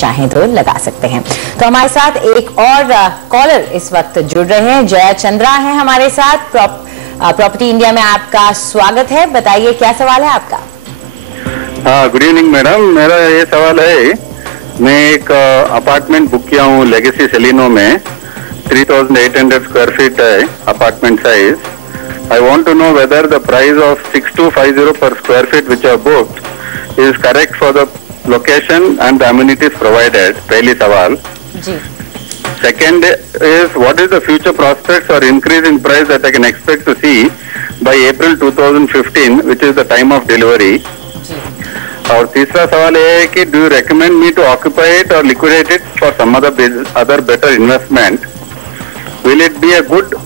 चाहें तो लगा सकते हैं। तो हमारे साथ एक और कॉलर इस वक्त जुड़ रहे हैं। जया चंद्रा हैं हमारे साथ। प्रॉपर्टी इंडिया में आपका स्वागत है। बताइए क्या सवाल है आपका? गुड इवनिंग मैडम, मेरा ये सवाल है, मैं एक अपार्टमेंट बुक किया हूँ लेगेसी सेलिनो में, 3800 स्क्वायर फीट है apartment size. I want to know whether the price of 6250 पर square feet which are booked is correct for the location and the amenities provided. पहली सवाल जी। Second is what is the future prospects or increase in price that I can expect to see by April 2015, which is the time of delivery. जी। और तीसरा सवाल ये है कि do you recommend me to occupy it or liquidate it for some other better investment? Will it be a good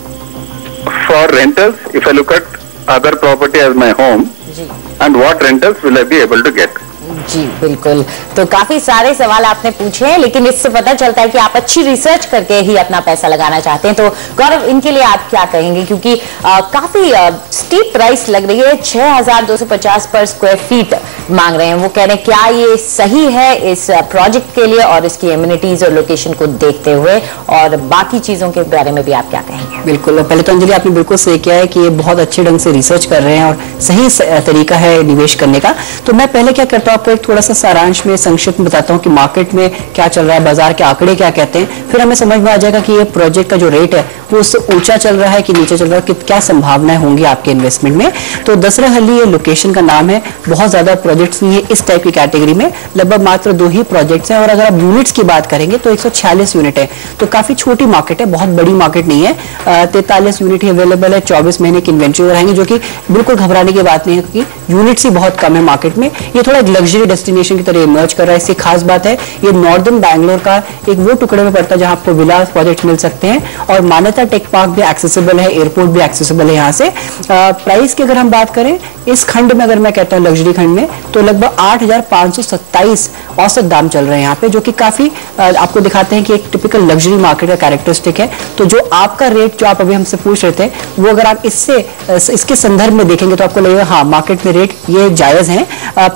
for rentals if I look at other property as my home? Ji. And what rentals will I be able to get? जी बिल्कुल। तो काफी सारे सवाल आपने पूछे हैं, लेकिन इससे पता चलता है कि आप अच्छी रिसर्च करके ही अपना पैसा लगाना चाहते हैं। तो गौरव, इनके लिए आप क्या कहेंगे? क्योंकि काफी स्टीप प्राइस लग रही है, 6250 पर स्क्वायर फीट मांग रहे हैं। वो कह रहे हैं क्या ये सही है इस प्रोजेक्ट के लिए और इसकी एमिनिटीज और लोकेशन को देखते हुए, और बाकी चीजों के बारे में भी आप क्या कहेंगे? बिल्कुल, पहले तो अंजलि आपने बिल्कुल सही किया है कि ये बहुत अच्छे ढंग से रिसर्च कर रहे हैं और सही तरीका है निवेश करने का। तो मैं पहले क्या करता हूँ, आपको एक थोड़ा सा सारांश में संक्षिप्त में बताता हूँ कि मार्केट में क्या चल रहा है, बाजार के आंकड़े क्या कहते हैं, फिर हमें समझ में आ जाएगा कि ये प्रोजेक्ट का जो रेट है वो उससे ऊंचा चल रहा है कि नीचे चल रहा है, क्या संभावनाएं होंगी आपके इन्वेस्टमेंट में। तो दसरा हल्ली ये लोकेशन का नाम है, बहुत ज्यादा प्रोजेक्ट्स नहीं है इस टाइप की कैटेगरी में, लगभग मात्र 2 ही प्रोजेक्ट्स हैं। और अगर आप यूनिट्स की बात करेंगे तो 146 यूनिट है, तो काफी छोटी मार्केट है, बहुत बड़ी मार्केट नहीं है। 43 यूनिट ही अवेलेबल है, 24 महीने की इन्वेंट्री रहेंगे, जो कि बिल्कुल घबराने की बात नहीं है क्योंकि यूनिट्स ही बहुत कम है मार्केट में। ये थोड़ा एक लग्जरी डेस्टिनेशन की तरह इमर्ज कर रहा है। इसकी खास बात है ये नॉर्दर्न बैंगलोर का एक वो टुकड़े में पड़ता है जहां आपको विला प्रोजेक्ट मिल सकते हैं, और मान्यता टेक पार्क भी एक्सेसिबल है, एयरपोर्ट भी एक्सेसिबल है यहाँ से। प्राइस की अगर हम बात करें इस खंड में, अगर मैं कहता हूँ लग्जरी खंड में, तो लगभग 8527 औसत दाम चल रहे हैं यहाँ पे, जो कि काफी आपको दिखाते हैं कि एक टिपिकल लग्जरी मार्केट का कैरेक्टरिस्टिक है। तो जो आपका रेट जो आप अभी हमसे पूछ रहे थे, वो अगर आप इसके संदर्भ में देखेंगे तो आपको लगेगा हाँ मार्केट में रेट ये जायज है।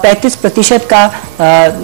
35% का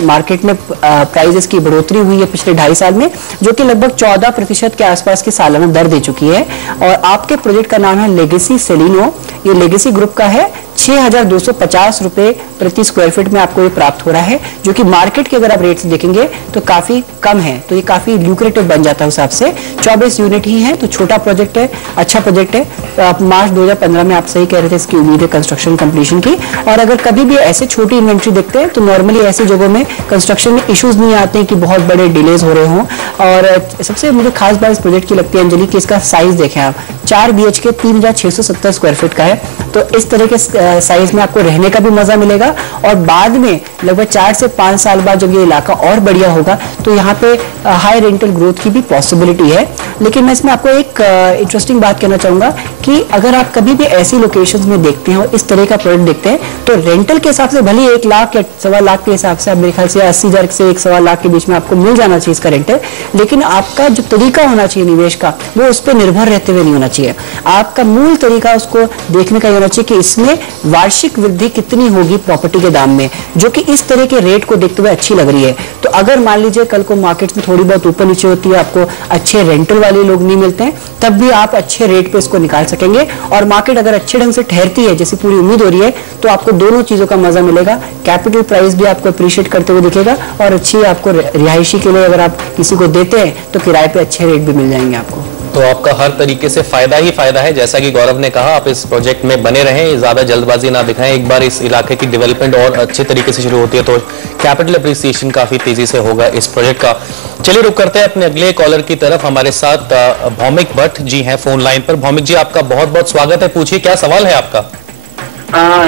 मार्केट में प्राइजेस की बढ़ोतरी हुई है पिछले 2.5 साल में, जो कि लगभग 14% के आसपास की सालाना दर दे चुकी है। और आपके प्रोजेक्ट का नाम है लेगेसी सेलिनो, ये लेगेसी ग्रुप का है। 6250 रुपए प्रति स्क्वायर फीट में आपको ये प्राप्त हो रहा है, जो कि मार्केट के अगर आप रेट से देखेंगे तो काफी कम है, तो ये काफी ल्यूक्रेटिव बन जाता है उस हिसाब से। 24 यूनिट ही है, तो छोटा प्रोजेक्ट है, अच्छा प्रोजेक्ट है। तो मार्च 2015 में आप सही कह रहे थे इसकी उम्मीद है कंस्ट्रक्शन कंप्लीशन की। और अगर कभी भी ऐसे छोटी इन्वेंट्री देखते हैं तो नॉर्मली ऐसी जगहों में कंस्ट्रक्शन में इश्यूज नहीं आते हैं कि बहुत बड़े डिलेज हो रहे हों। और सबसे मुझे खास बात इस प्रोजेक्ट की लगती है अंजलि कि इसका साइज देखें आप, 4 BHK 3670 स्क्वायर फीट का है। तो इस तरह के साइज में आपको रहने का भी मजा मिलेगा, और बाद में लगभग 4 से 5 साल बाद जब ये इलाका और बढ़िया होगा तो यहाँ पे हाई रेंटल ग्रोथ की भी पॉसिबिलिटी है। लेकिन मैं इसमें आपको एक इंटरेस्टिंग बात कहना चाहूंगा कि अगर आप कभी भी ऐसी लोकेशंस में देखते हैं और इस तरह का प्रोडक्ट देखते हैं, तो रेंटल के हिसाब से भले 1 लाख या 1.25 लाख के हिसाब से आप मेरे ख्याल से 80,000 से 1.25 लाख के बीच में आपको मिल जाना चाहिए इसका रेंटल। लेकिन आपका जो तरीका होना चाहिए निवेश का, वो उस पर निर्भर रहते हुए नहीं होना चाहिए। आपका मूल तरीका उसको देखने का होना चाहिए कि इसमें वार्षिक वृद्धि कितनी होगी प्रॉपर्टी के दाम में, जो कि इस तरह के रेट को देखते हुए अच्छी लग रही है। तो अगर मान लीजिए कल को मार्केट में थोड़ी बहुत ऊपर नीचे होती है, आपको अच्छे रेंटल वाले लोग नहीं मिलते हैं, तब भी आप अच्छे रेट पे इसको निकाल सकेंगे। और मार्केट अगर अच्छे ढंग से ठहरती है जैसी पूरी उम्मीद हो रही है, तो आपको दोनों चीजों का मजा मिलेगा। कैपिटल प्राइस भी आपको अप्रिशिएट करते हुए दिखेगा, और अच्छी आपको रिहायशी के लिए अगर आप किसी को देते हैं तो किराए पे अच्छे रेट भी मिल जाएंगे आपको। तो आपका हर तरीके से फायदा ही फायदा है। जैसा कि गौरव ने कहा, आप इस प्रोजेक्ट में बने रहें, ज्यादा जल्दबाजी ना दिखाएं। एक बार इस इलाके की डेवलपमेंट और अच्छे तरीके से शुरू होती है तो कैपिटल अप्रिसिएशन काफी तेजी से होगा इस प्रोजेक्ट का। चलिए रुक करते हैं अपने अगले कॉलर की तरफ। हमारे साथ भौमिक भट्ट जी हैं फोन लाइन पर। भौमिक जी, आपका बहुत बहुत स्वागत है। पूछिए क्या सवाल है आपका?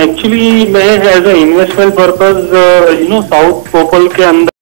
एक्चुअली मैं as a investment purpose south कोपल के अंदर